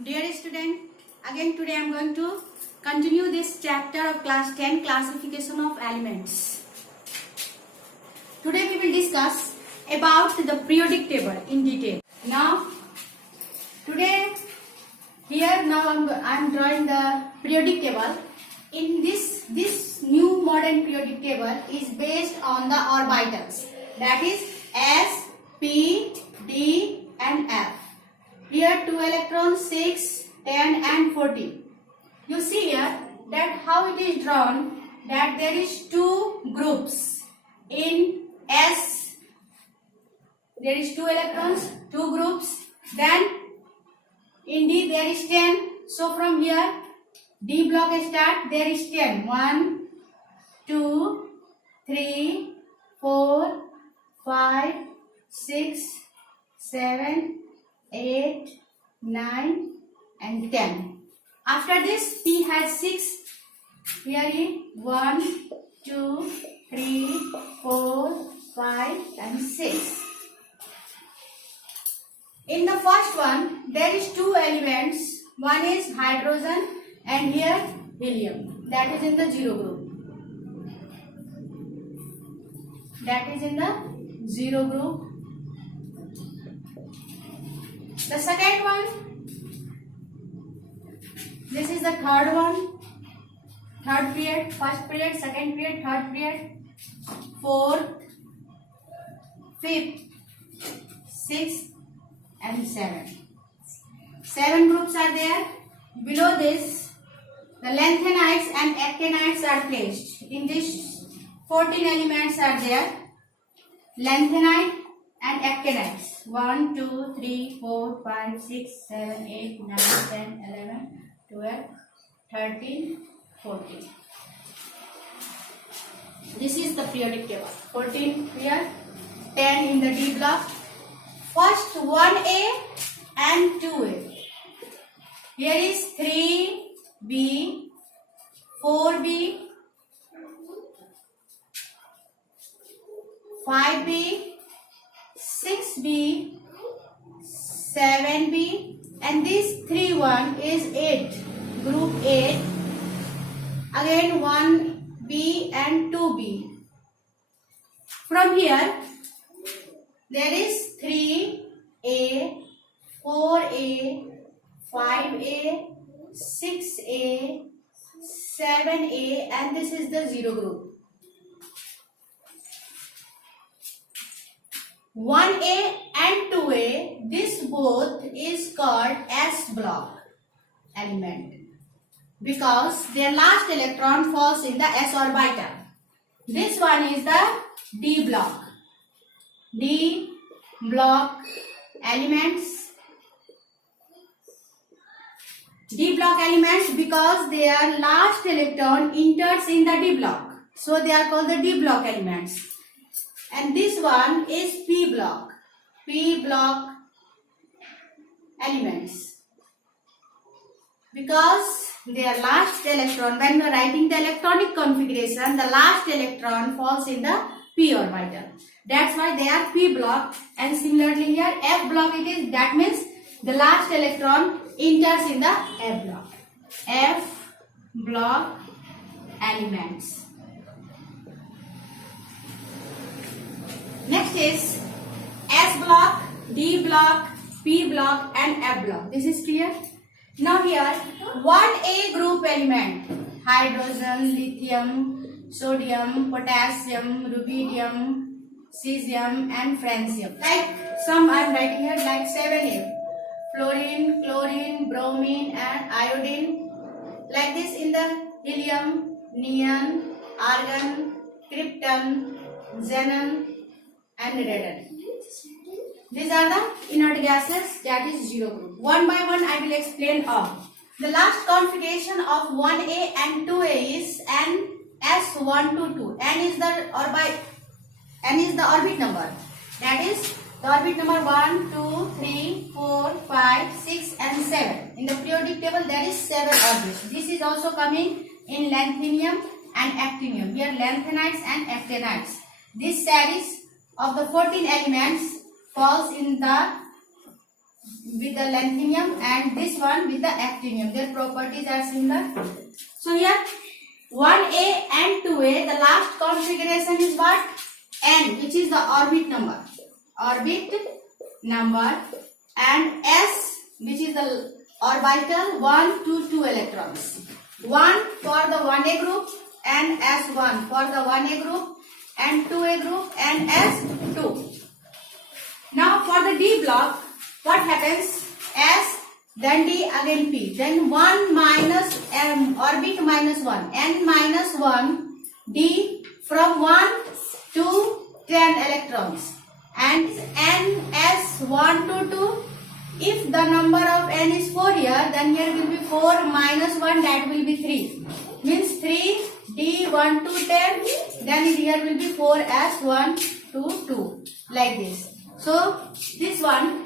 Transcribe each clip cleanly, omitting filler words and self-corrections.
Dear student, again today I am going to continue this chapter of class 10, classification of elements. Today we will discuss about the periodic table in detail. Now today I am drawing the periodic table. In this new modern periodic table is based on the orbitals, that is S, P, D and F. Here 2 electrons, 6, 10 and 14. You see here that how it is drawn, that there is 2 groups. In S there is 2 electrons, 2 groups. Then in D there is 10. So from here D block start, there is 10. 1, 2, 3, 4, 5, 6, 7, 8, 9 and 10. After this P has 6. Here is 1, 2, 3, 4, 5 and 6. In the first one there is 2 elements. One is hydrogen and here helium. That is in the 0 group. That is in the 0 group. The second one, this is the third one. Third period, first period, second period, third period, fourth, fifth, sixth and seventh. 7 groups are there. Below this, the lanthanides and actinides are placed. In this 14 elements are there. Lanthanide and actinides. 1, 2, 3, 4, 5, 6, 7, 8, 9, 10, 11, 12, 13, 14. This is the periodic table. 14 here, 10 in the D block. First 1A and 2A. Here is 3B, 4B, 5B, 6B, 7B and this 3-1 is 8, group 8. Again 1B and 2B. From here there is 3A, 4A, 5A, 6A, 7A and this is the 0 group. 1A and 2A, this both is called S block element because their last electron falls in the S orbital. This one is the D block. D block elements. D block elements because their last electron enters in the D block. So they are called the D block elements. And this one is P block. P block elements. Because their last electron, when we are writing the electronic configuration, the last electron falls in the P orbital. That's why they are P block. And similarly here F block it is, that means the last electron enters in the F block. F block elements. Next is S block, D block, P block and F block. This is clear? Now here 1A group element, hydrogen, lithium, sodium, potassium, rubidium, cesium and francium. Like some I am writing here like 7A. Fluorine, chlorine, bromine and iodine. Like this in the helium, neon, argon, krypton, xenon and radon. These are the inert gases, that is 0 group. One by one I will explain all. The last configuration of 1A and 2A is NS122. N is the orbit number. That is the orbit number 1, 2, 3, 4, 5, 6 and 7. In the periodic table there is 7 orbits. This is also coming in lanthanum and actinium. Here lanthanides and actinides. This series of the 14 elements falls in the with the lanthanum and this one with the actinium. Their properties are similar. So here 1a and 2a, the last configuration is what? N, which is the orbit number. Orbit number, and S, which is the orbital 1 to 2 electrons. 1 for the 1a group and S1 for the 1a group and 2a group and S2. Now for the D block, what happens? S, then D, again P, then 1 minus M, orbit minus 1, N minus 1, D from 1 to 10 electrons, and NS1 to 2. If the number of N is 4 here, then here will be 4 minus 1, that will be 3. Means 3, D 1 to 10, then here will be 4 S 1 to 2, like this. So this one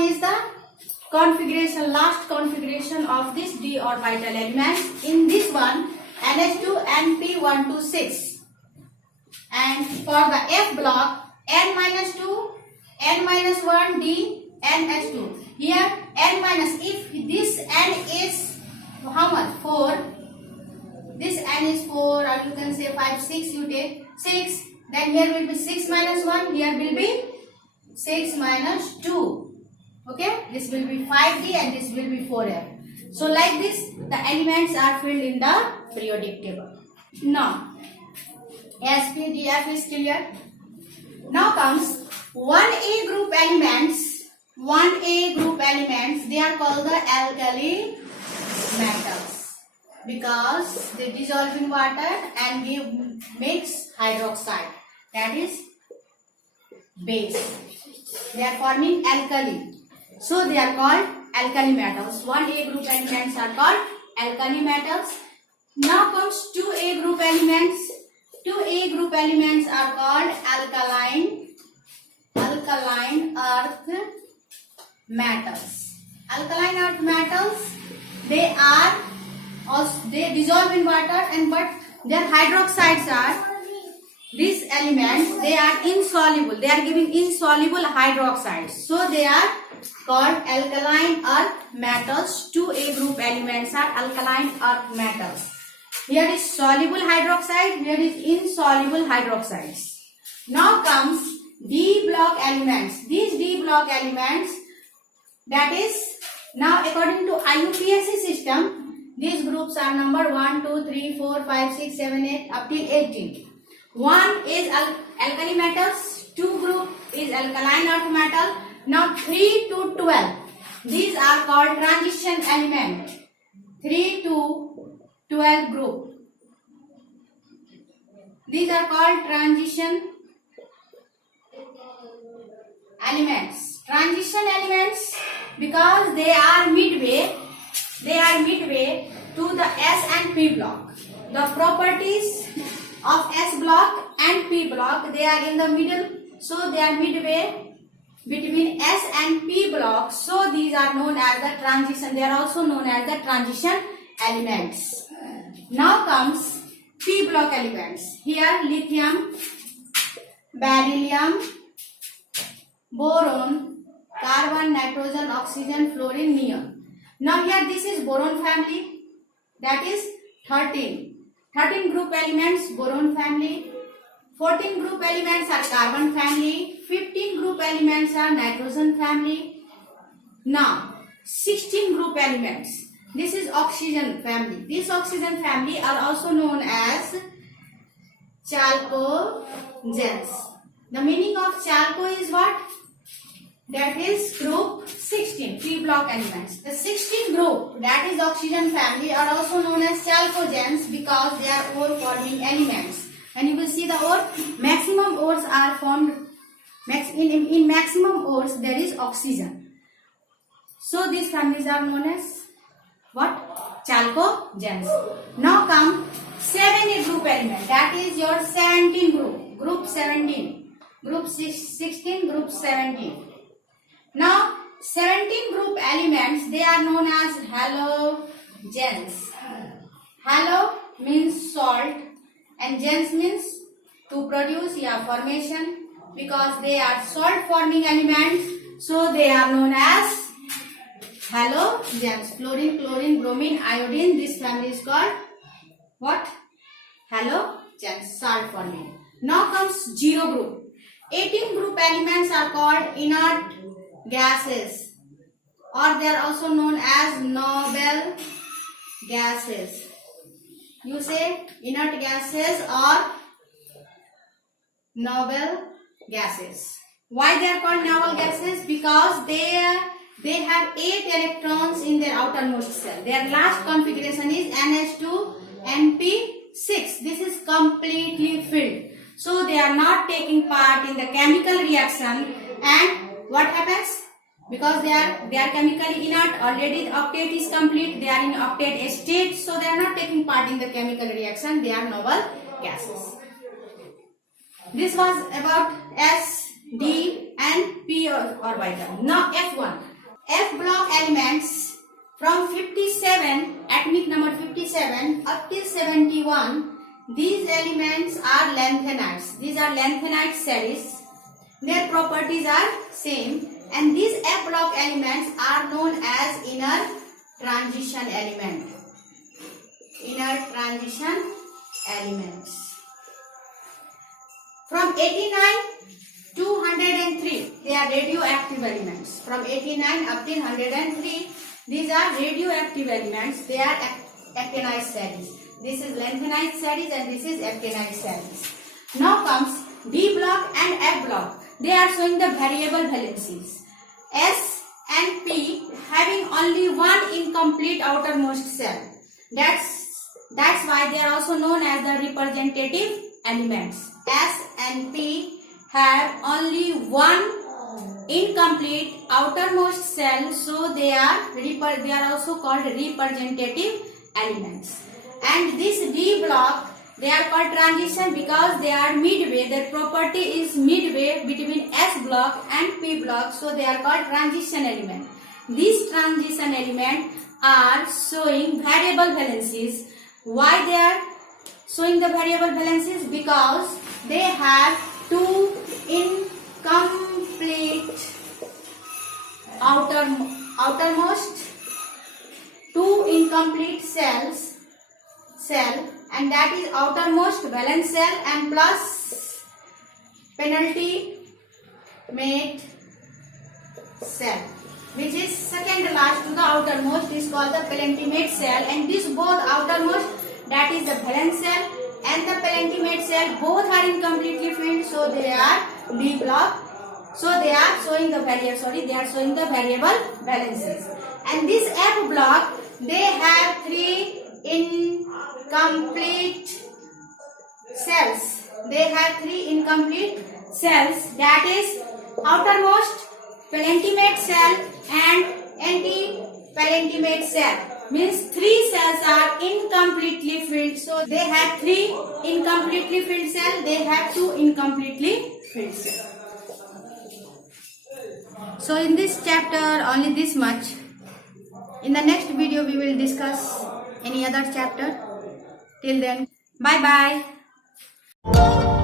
is the configuration, last configuration of this d orbital elements. In this one, NH2 and P1 to 6. And for the F block, N minus 2, N minus 1, D, NH2. Here N minus, if this N is how much? 4. This N is 4, or you can say 5, 6, you take 6. Then here will be 6 minus 1, here will be 6 minus 2. Okay, this will be 5D and this will be 4F. So like this, the elements are filled in the periodic table. Now, SPDF is clear. Now comes 1A group elements. 1A group elements, they are called the alkali metals because they dissolve in water and give mixed hydroxide, that is base. They are forming alkali. So they are called alkali metals. 1A group elements are called alkali metals. Now comes 2A group elements. 2A group elements are called alkaline earth metals. Alkaline earth metals, they dissolve in water, and but their hydroxides are, these elements, they are insoluble. They are giving insoluble hydroxides. So they are called alkaline earth metals. 2A group elements are alkaline earth metals. Here is soluble hydroxide, here is insoluble hydroxides. Now comes D block elements. These D block elements, that is, now according to IUPAC system, these groups are number 1, 2, 3, 4, 5, 6, 7, 8 up till 18. 1 is alkali metals, 2 group is alkaline earth metal. Now 3 to 12, these are called transition element. 3 to 12 group, these are called transition elements. Transition elements because they are midway to the S and P block. The properties of S block and P block, they are in the middle, so they are midway between S and P block. So these are known as the transition. They are also known as the transition elements. Now comes P block elements. Here lithium, beryllium, boron, carbon, nitrogen, oxygen, fluorine, neon. Now here this is boron family, that is 13. 13 group elements, boron family. 14 group elements are carbon family. 15 group elements are nitrogen family. Now 16 group elements, this is oxygen family. This oxygen family are also known as chalcogens. The meaning of chalco is what? That is group 16, P block elements. The 16th group, that is oxygen family, are also known as chalcogens because they are ore forming elements. And you will see the ore, maximum ores are formed, in maximum ores there is oxygen. So these families are known as what? Chalcogens. Now come 7A group element, that is your 17 group, group 17, group 16, group 17. Now 17 group elements, they are known as halogens. Halo means salt and gens means to produce, formation. because they are salt forming elements, so they are known as halogens. Fluorine, chlorine, bromine, iodine, this family is called what? Halogens, salt forming. Now comes zero group. 18 group elements are called inert gases, or they are also known as noble gases. You say inert gases or noble gases. Why they are called noble gases? Because they have 8 electrons in their outermost cell. Their last configuration is NH2NP6. This is completely filled. So they are not taking part in the chemical reaction, and what happens? Because they are chemically inert, already the octet is complete, they are in octet state, so they are not taking part in the chemical reaction, they are noble gases. This was about S, D and P orbital. Now F1. F block elements from 57, atomic number 57 up till 71, these elements are lanthanides. These are lanthanide series. Their properties are same, and these F block elements are known as inner transition element. Inner transition elements. From 89 to 103, they are radioactive elements. From 89 up till 103, these are radioactive elements. They are actinide series. This is lanthanide series and this is actinide series. Now comes D block and F block. They are showing the variable valencies. S and P having only one incomplete outermost cell. That's why they are also known as the representative elements. S and P have only one incomplete outermost cell, so they are also called representative elements. And this D block, they are called transition because they are midway. Their property is midway between S block and P block, so they are called transition element. These transition elements are showing variable valencies. Why they are showing the variable valencies? Because they have two incomplete outermost two incomplete cell, and that is outermost valence cell and plus penultimate cell, which is second last to the outermost, is called the penultimate cell. And this both outermost, that is the valence cell and the penultimate cell, both are incompletely filled, so they are D block. So they are showing the variable valencies. And this F block, they have 3 incomplete cells. They have 3 incomplete cells, that is outermost penultimate cell and anti-penultimate cell. Means 3 cells are incompletely filled. So they have 3 incompletely filled cells. They have 2 incompletely filled cells. So in this chapter only this much. In the next video we will discuss any other chapter. Till then, bye bye.